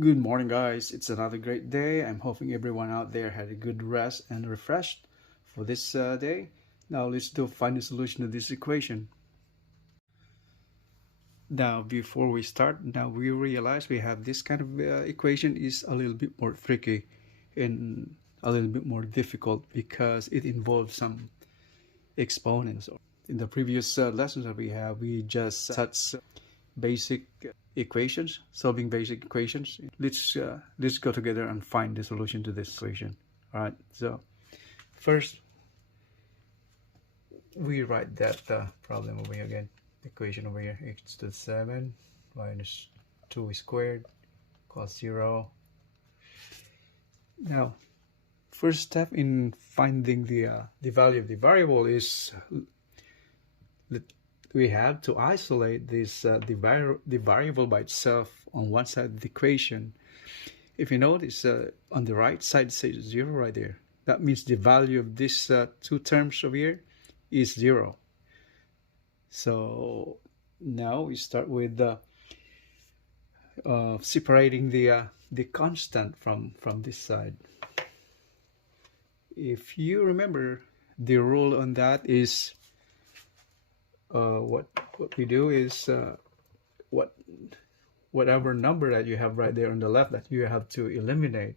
Good morning, guys. It's another great day. I'm hoping everyone out there had a good rest and refreshed for this day. Now let's find the solution to this equation. Now, before we start, now we realize we have this kind of equation is a little bit more tricky and a little bit more difficult because it involves some exponents. In the previous lessons that we have, we just such basic equations, solving basic equations. Let's go together and find the solution to this equation. All right. So first, we write that problem over here again. Equation over here: x to the 7 minus 2 squared equals 0. Now, first step in finding the value of the variable is that we have to isolate this the variable by itself on one side of the equation. If you notice, on the right side it says 0 right there. That means the value of these two terms over here is 0. So now we start with separating the constant from this side. If you remember, the rule on that is what we do is whatever number that you have right there on the left that you have to eliminate.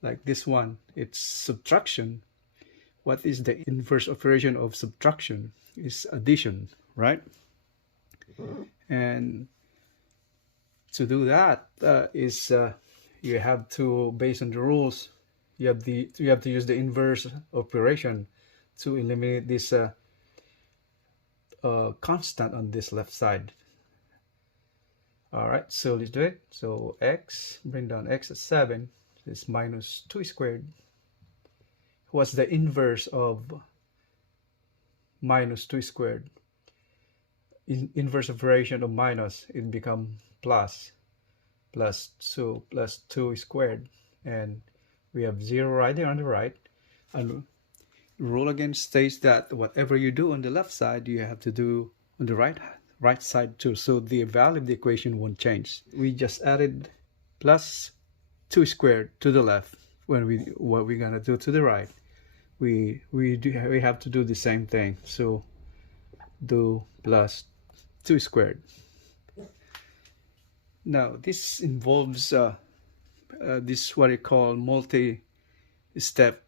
Like this one, it's subtraction. What is the inverse operation of subtraction? Is addition, right? And to do that you have to, based on the rules, you have to use the inverse operation to eliminate this constant on this left side. All right, so let's do it. So bring down x at 7 is minus 2 squared. What's the inverse of minus 2 squared? Inverse operation of minus, it become plus 2 squared, and we have 0 right there on the right. And rule again states that whatever you do on the left side, you have to do on the right side too. So the value of the equation won't change. We just added plus 2 squared to the left. What we're gonna do to the right, we have to do the same thing. So do plus 2 squared. Now this involves this what I call multi-step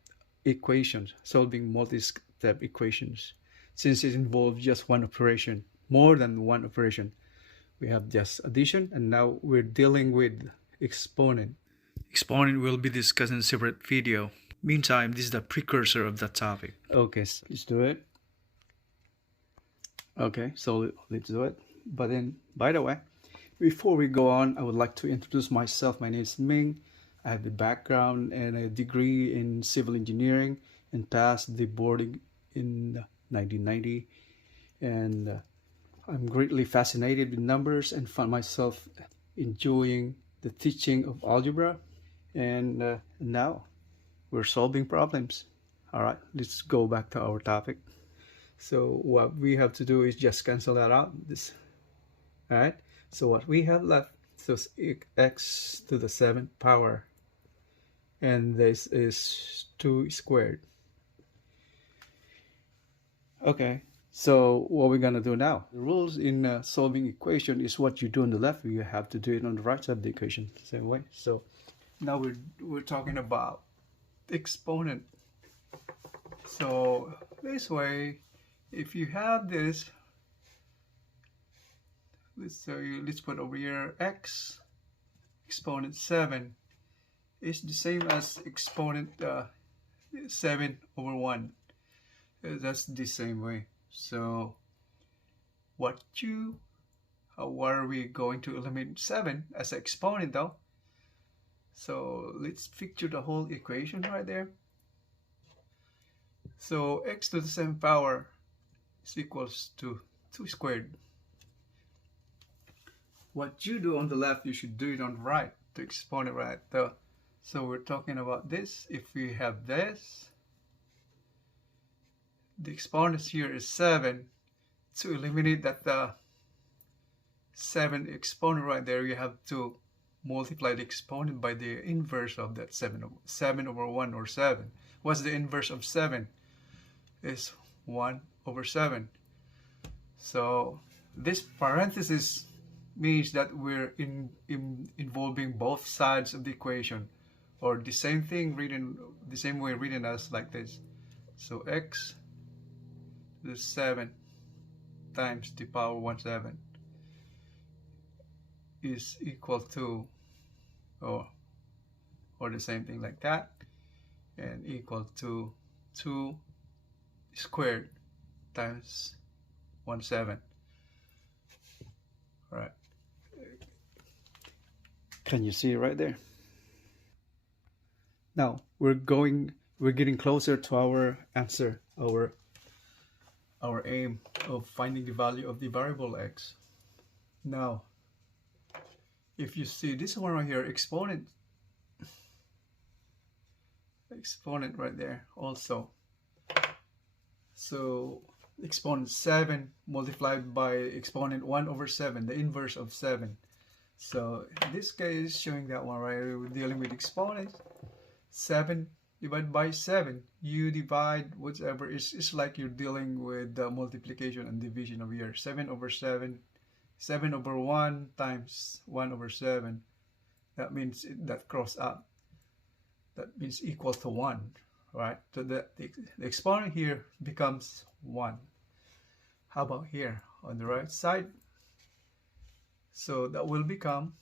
equations, solving multi-step equations. Since it involves just one operation, more than one operation, we have just addition, and now we're dealing with exponent. Exponent will be discussed in a separate video. Meantime, this is the precursor of that topic. Okay, so let's do it. Okay, so let's do it. But then, by the way, before we go on, I would like to introduce myself. My name is Ming. I have a background and a degree in civil engineering and passed the board in 1990. And I'm greatly fascinated with numbers and found myself enjoying the teaching of algebra. And now we're solving problems. All right, let's go back to our topic. So what we have to do is just cancel that out. All right. So what we have left is x to the 7th power, and this is 2 squared. Okay, so what we're gonna do now? The rules in solving equation is what you do on the left, you have to do it on the right side of the equation, same way. So now we're talking about exponent. So this way, if you have this, let's put over here x exponent 7 is the same as exponent 7 over 1. That's the same way. So what are we going to eliminate 7 as an exponent though? So let's picture the whole equation right there. So x to the 7th power is equals to 2 squared. What you do on the left, you should do it on the right to exponent right there. So we're talking about this. If we have this, the exponent here is 7. To eliminate that 7 exponent right there, you have to multiply the exponent by the inverse of that 7 over 1 or 7. What's the inverse of 7? Is 1 over 7. So this parenthesis means that we're involving both sides of the equation, or the same thing written the same way written as like this. So x to the 7 times the power 17 is equal to, or the same thing like that, and equal to 2 squared times 17. All right. Can you see it right there? Now we're getting closer to our answer, our aim of finding the value of the variable x. Now, if you see this one right here, exponent right there also. So exponent 7 multiplied by exponent 1 over 7, the inverse of 7. So in this case, showing that one right here, we're dealing with exponents. 7 divided by 7, you divide whatever. It's like you're dealing with the multiplication and division of here. 7 over 7, 7 over 1 times 1 over 7. That means that cross up. That means equal to 1, right? So the exponent here becomes 1. How about here on the right side? So that will become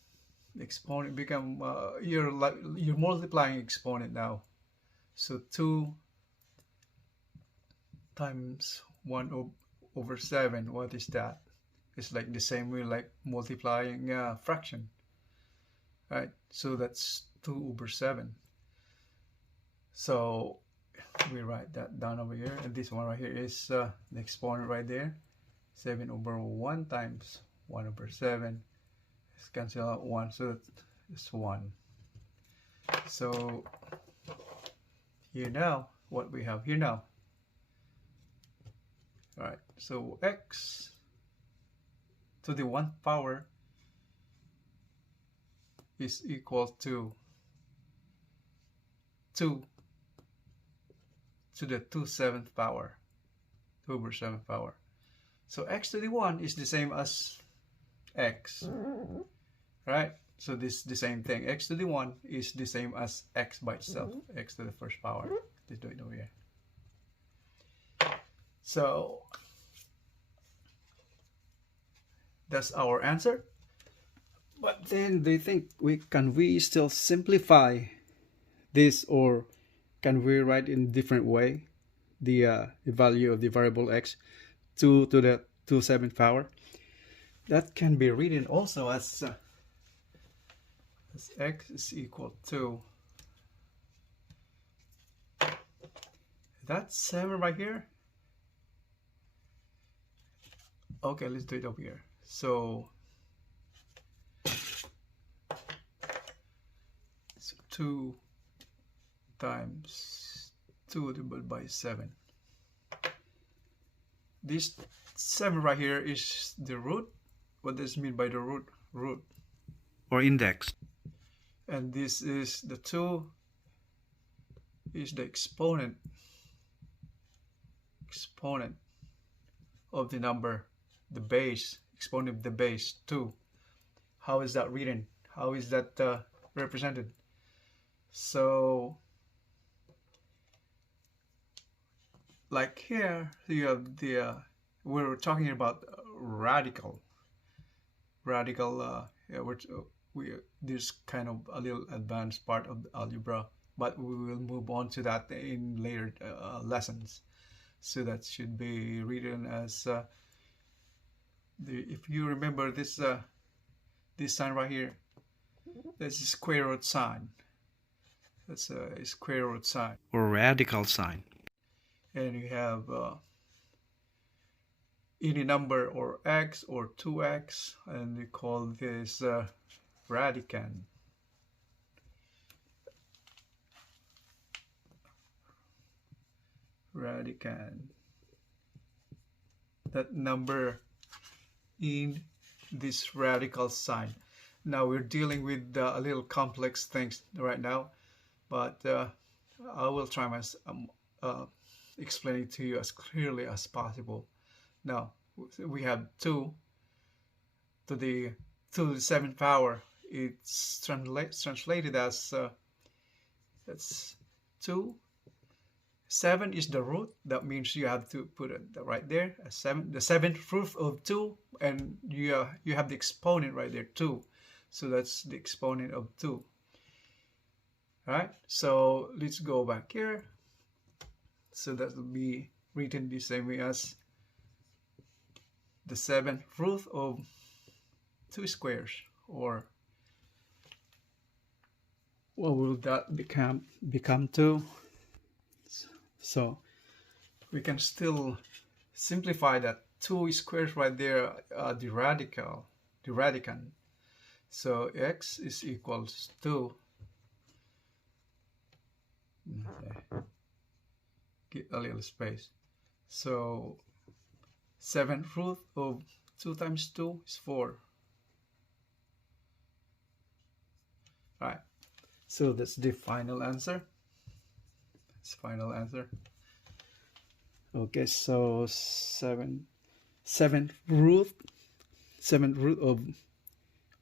exponent become you're multiplying exponent now. So 2 times 1 over 7. What is that? It's like the same way like multiplying fraction, right? So that's 2 over 7. So we write that down over here, and this one right here is the exponent right there. 7 over 1 times 1 over 7. Let's cancel out 1, so it's 1. So here now, what we have here now. Alright, so x to the 1th power is equal to 2 to the 2/7 power, 2 over 7 power. So x to the 1 is the same as x, right? So this is the same thing. X to the 1 is the same as x by itself, x to the 1st power. Let's do it over here. So that's our answer. But then do you think can we still simplify this, or can we write in different way the value of the variable x 2 to the 2/7 power? That can be written also as x is equal to that 7 right here. Okay, let's do it over here. So 2 times 2 divided by 7. This 7 right here is the root. What does it mean by the root? Root or index. And this is the 2 is the exponent of the number, the base, exponent of the base 2. How is that written? How is that represented? So like here you have the we're talking about radical yeah, this kind of a little advanced part of the algebra, but we will move on to that in later lessons. So that should be written as if you remember this sign right here, that's a square root sign. That's a square root sign or radical sign. And you have any number or x or 2x, and we call this radicand. That number in this radical sign. Now we're dealing with a little complex things right now, but I will try my uh, explaining to you as clearly as possible. Now we have 2 to the seventh power. It's translated as that's 2. 7 is the root. That means you have to put it right there. A 7, the seventh root of 2, and you have the exponent right there, 2. So that's the exponent of 2. All right. So let's go back here. So that will be written the same way as the seventh root of 2 squares, or what will that become 2? So we can still simplify that 2 squares right there, the radicand. So x is equals to, okay, get a little space. So 7th root of 2 times 2 is 4. Right. So that's the final answer. That's final answer. Okay, so 7th root of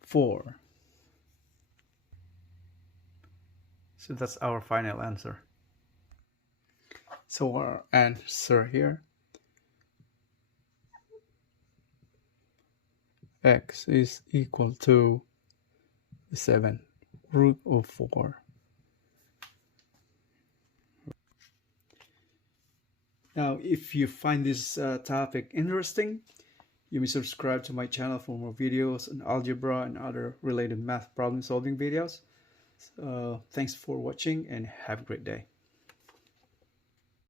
4. So that's our final answer. So our answer here, x is equal to the 7th root of 4. Now, if you find this topic interesting, you may subscribe to my channel for more videos on algebra and other related math problem solving videos. Thanks for watching and have a great day.